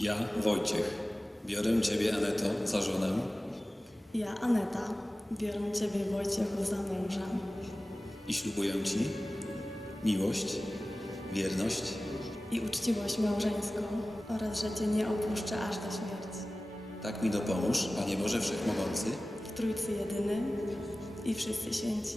Ja, Wojciech, biorę Ciebie, Aneto, za żonę Ja, Aneta, biorę Ciebie, Wojciechu, za męża i ślubuję Ci miłość, wierność i uczciwość małżeńską oraz, że Cię nie opuszczę aż do śmierci. Tak mi dopomóż, Panie Boże Wszechmogący, W Trójcy Jedyny i wszyscy święci.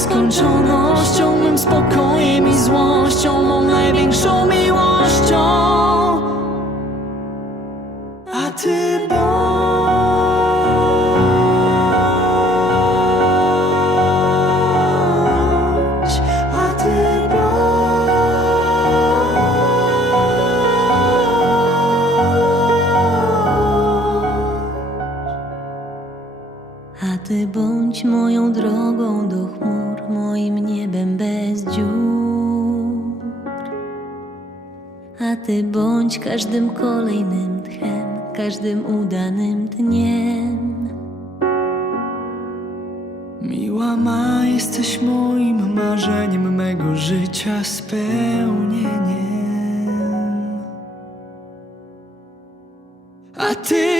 nieskończonością, mym spokojem i złością, mą największą A ty bądź moją drogą do chmur, moim niebem bez dziur. A ty bądź każdym kolejnym tchem, każdym udanym dniem. Miła ma, jesteś moim marzeniem, mego życia spełnieniem. A ty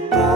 goodbye.